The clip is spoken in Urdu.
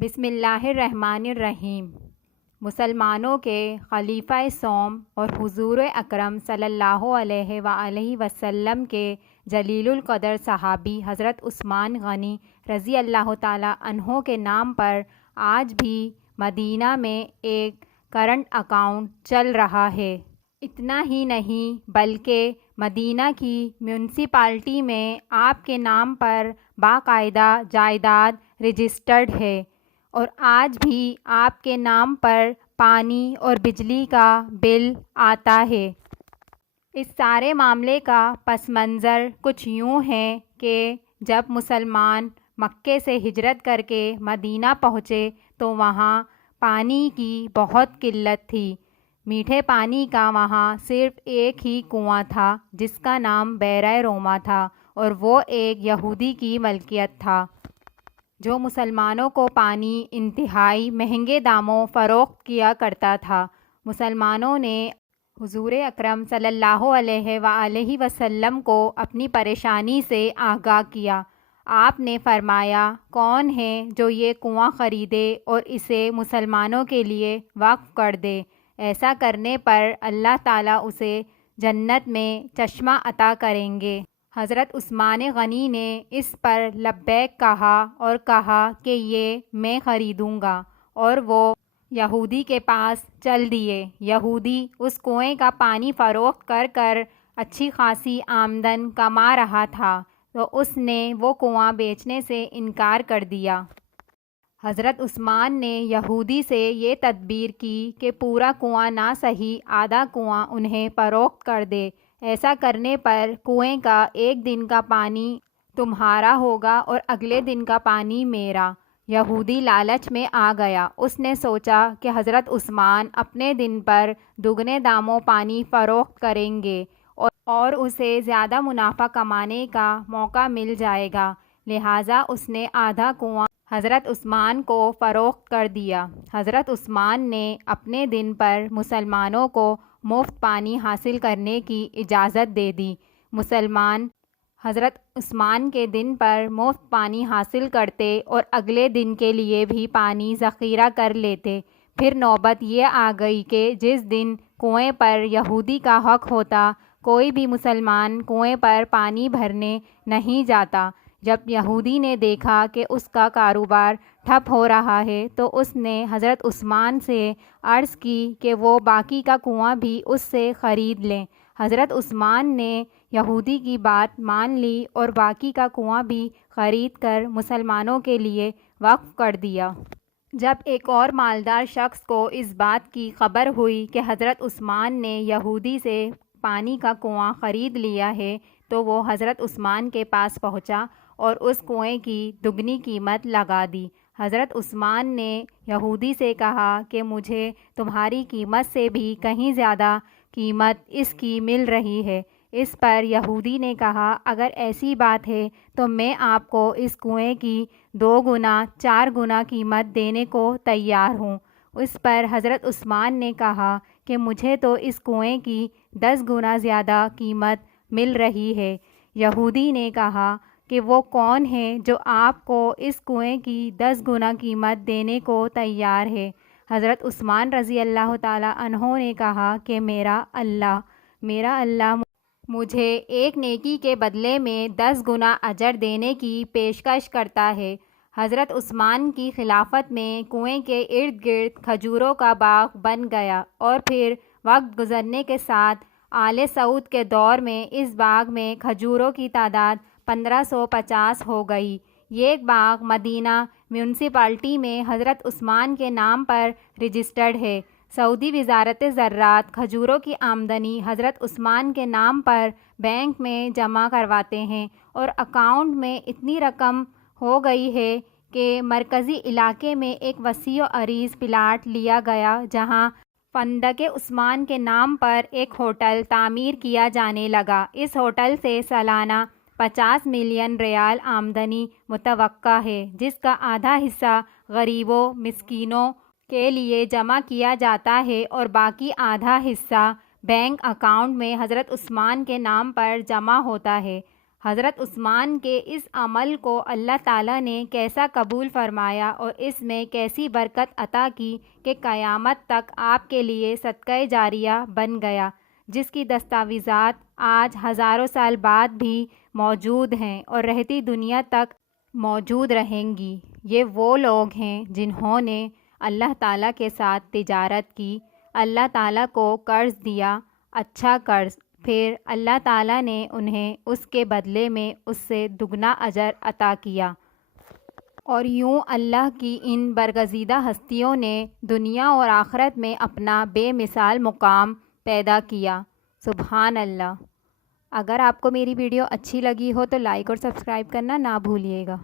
بسم اللہ الرحمن الرحیم۔ مسلمانوں کے خلیفہ سوم اور حضور اکرم صلی اللہ علیہ وآلہ وسلم کے جلیل القدر صحابی حضرت عثمان غنی رضی اللہ تعالی عنہ کے نام پر آج بھی مدینہ میں ایک کرنٹ اکاؤنٹ چل رہا ہے۔ اتنا ہی نہیں بلکہ مدینہ کی میونسپلٹی میں آپ کے نام پر باقاعدہ جائیداد رجسٹرڈ ہے اور آج بھی آپ کے نام پر پانی اور بجلی کا بل آتا ہے۔ اس سارے معاملے کا پس منظر کچھ یوں ہے کہ جب مسلمان مکے سے ہجرت کر کے مدینہ پہنچے تو وہاں پانی کی بہت قلت تھی۔ میٹھے پانی کا وہاں صرف ایک ہی کنواں تھا جس کا نام بئرہ روما تھا اور وہ ایک یہودی کی ملکیت تھا جو مسلمانوں کو پانی انتہائی مہنگے داموں فروخت کیا کرتا تھا۔ مسلمانوں نے حضور اکرم صلی اللہ علیہ وآلہ وسلم کو اپنی پریشانی سے آگاہ کیا۔ آپ نے فرمایا، کون ہے جو یہ کنواں خریدے اور اسے مسلمانوں کے لیے وقف کر دے؟ ایسا کرنے پر اللہ تعالیٰ اسے جنت میں چشمہ عطا کریں گے۔ حضرت عثمان غنی نے اس پر لبیک کہا اور کہا کہ یہ میں خریدوں گا، اور وہ یہودی کے پاس چل دیے۔ یہودی اس کنویں کا پانی فروخت کر کر اچھی خاصی آمدن کما رہا تھا تو اس نے وہ کنواں بیچنے سے انکار کر دیا۔ حضرت عثمان نے یہودی سے یہ تدبیر کی کہ پورا کنواں نہ سہی آدھا کنواں انہیں فروخت کر دے۔ ایسا کرنے پر کنویں کا ایک دن کا پانی تمہارا ہوگا اور اگلے دن کا پانی میرا۔ یہودی لالچ میں آ گیا۔ اس نے سوچا کہ حضرت عثمان اپنے دن پر دگنے داموں پانی فروخت کریں گے اور اسے زیادہ منافع کمانے کا موقع مل جائے گا، لہٰذا اس نے آدھا کنواں حضرت عثمان کو فروخت کر دیا۔ حضرت عثمان نے اپنے دن پر مسلمانوں کو مفت پانی حاصل کرنے کی اجازت دے دی۔ مسلمان حضرت عثمان کے دن پر مفت پانی حاصل کرتے اور اگلے دن کے لیے بھی پانی ذخیرہ کر لیتے۔ پھر نوبت یہ آ گئی کہ جس دن کنویں پر یہودی کا حق ہوتا، کوئی بھی مسلمان کنویں پر پانی بھرنے نہیں جاتا۔ جب یہودی نے دیکھا کہ اس کا کاروبار ٹھپ ہو رہا ہے تو اس نے حضرت عثمان سے عرض کی کہ وہ باقی کا کنواں بھی اس سے خرید لیں۔ حضرت عثمان نے یہودی کی بات مان لی اور باقی کا کنواں بھی خرید کر مسلمانوں کے لیے وقف کر دیا۔ جب ایک اور مالدار شخص کو اس بات کی خبر ہوئی کہ حضرت عثمان نے یہودی سے پانی کا کنواں خرید لیا ہے تو وہ حضرت عثمان کے پاس پہنچا اور اس کنویں کی دگنی قیمت لگا دی۔ حضرت عثمان نے یہودی سے کہا کہ مجھے تمہاری قیمت سے بھی کہیں زیادہ قیمت اس کی مل رہی ہے۔ اس پر یہودی نے کہا، اگر ایسی بات ہے تو میں آپ کو اس کنویں کی 2 گنا 4 گنا قیمت دینے کو تیار ہوں۔ اس پر حضرت عثمان نے کہا کہ مجھے تو اس کنویں کی 10 گنا زیادہ قیمت مل رہی ہے۔ یہودی نے کہا کہ وہ کون ہے جو آپ کو اس کنویں کی 10 گنا قیمت دینے کو تیار ہے؟ حضرت عثمان رضی اللہ تعالی عنہ نے کہا کہ میرا اللہ مجھے ایک نیکی کے بدلے میں 10 گنا اجر دینے کی پیشکش کرتا ہے۔ حضرت عثمان کی خلافت میں کنویں کے ارد گرد کھجوروں کا باغ بن گیا اور پھر وقت گزرنے کے ساتھ آل سعود کے دور میں اس باغ میں کھجوروں کی تعداد 1550 ہو گئی۔ یہ باغ مدینہ میونسپلٹی میں حضرت عثمان کے نام پر رجسٹرڈ ہے۔ سعودی وزارت زراعت کھجوروں کی آمدنی حضرت عثمان کے نام پر بینک میں جمع کرواتے ہیں اور اکاؤنٹ میں اتنی رقم ہو گئی ہے کہ مرکزی علاقے میں ایک وسیع و عریض پلاٹ لیا گیا جہاں فندق عثمان کے نام پر ایک ہوٹل تعمیر کیا جانے لگا۔ اس ہوٹل سے سالانہ 50 ملین ریال آمدنی متوقع ہے، جس کا آدھا حصہ غریبوں مسکینوں کے لیے جمع کیا جاتا ہے اور باقی آدھا حصہ بینک اکاؤنٹ میں حضرت عثمان کے نام پر جمع ہوتا ہے۔ حضرت عثمان کے اس عمل کو اللہ تعالیٰ نے کیسا قبول فرمایا اور اس میں کیسی برکت عطا کی کہ قیامت تک آپ کے لیے صدقہ جاریہ بن گیا، جس کی دستاویزات آج ہزاروں سال بعد بھی موجود ہیں اور رہتی دنیا تک موجود رہیں گی۔ یہ وہ لوگ ہیں جنہوں نے اللہ تعالیٰ کے ساتھ تجارت کی، اللہ تعالیٰ کو قرض دیا، اچھا قرض، پھر اللہ تعالیٰ نے انہیں اس کے بدلے میں اس سے دگنا اجر عطا کیا۔ اور یوں اللہ کی ان برگزیدہ ہستیوں نے دنیا اور آخرت میں اپنا بے مثال مقام پیدا کیا۔ سبحان اللہ۔ اگر آپ کو میری ویڈیو اچھی لگی ہو تو لائک اور سبسکرائب کرنا نہ بھولیے گا۔